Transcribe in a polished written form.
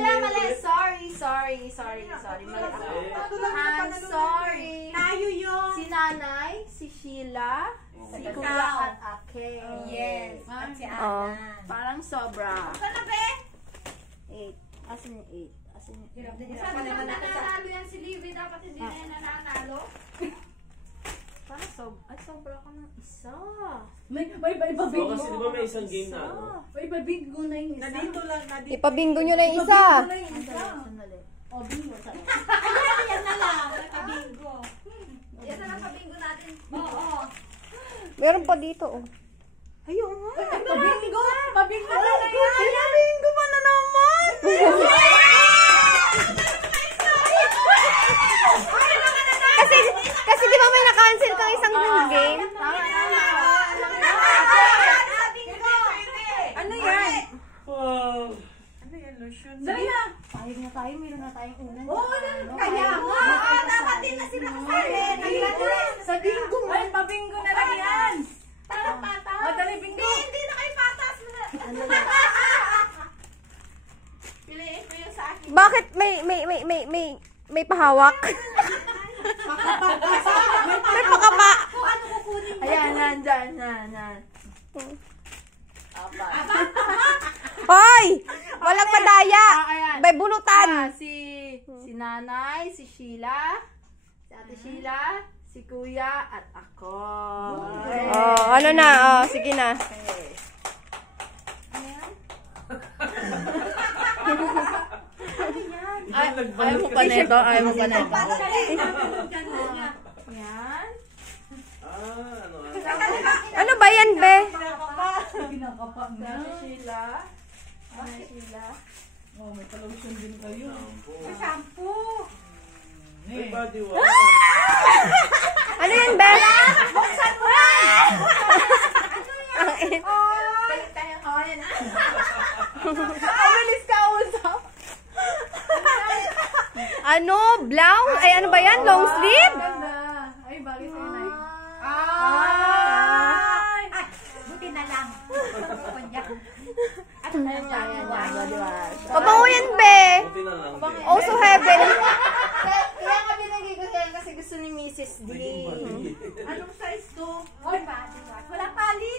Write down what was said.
mali. Sorry. Mali ako. I'm sorry. Tayo yun. Si Nanay, si Sheila, si Kuya at Ake. Yes. At si Oh. Ana. Parang sobra. Sana be? 8. Asan yung 8? Asan yung 8? Hirap na hirap. Sabi naman nananalo yan si Livy, dapat hindi na yan nananalo. Parang sobra ka ng isa. May So, ibabingo. kasi di ba may isang game na ano? May ibabingo na yung isa. Nandito lang. Ipabingo nyo na yung isa. Ibabingo na yung isa. Sandali. O, bingo sa'yo. Yan na lang. Nakabingo. Yan na lang pabingo natin. Oo. Meron pa dito, oh. Ayun nga. Pabingo! Pabingo na na yan! Bingo pa na naman. Kasi di ba may na-cancel kang isang game? Ano yan? Wow. Ano yan, lotion? Dali na! Pahig na tayo. Meron na tayong unang. Oo, kaya nga. Dapat din na sila kasali. Sa bingo. Ay, pabingo na lang yan! O, dali, bingo! Hindi na kayo patas. Piliin mo yung sa akin. Bakit may pahawak? May pakapa. Kung ano kukunin mo. Ayan, nandyan. Apat. Hoy! Walang madaya. Ayan. May bunutan. Si Nanay, si Sheila, si Ate Sheila, si Kuya, at ako. Oh, ano na? Oh, sige na. Okay. Ayaw mo pa neto? Ayaw mo pa neto? Ayan. Ano? Ano ba yan, be? Kinakapa Si na. Ate Sheila. Ate Sheila. Oh, may palotion din kayo. Shampoo. May body wash. Ano yan, be? Balik tayo. Oh, ayan. Abilis ka usap. Ano? Blouse? Ay, ano ba yan? Long sleeve? Ganda. Ay, bagay sa'yo na Ay! Buti na lang. Ayan. Body wash. Pabango yan, be. Buti na lang. Oh, so heaven. Kaya nga binigay ko sa'yo kasi gusto ni Mrs. D. Body. Anong size to? Wala pali.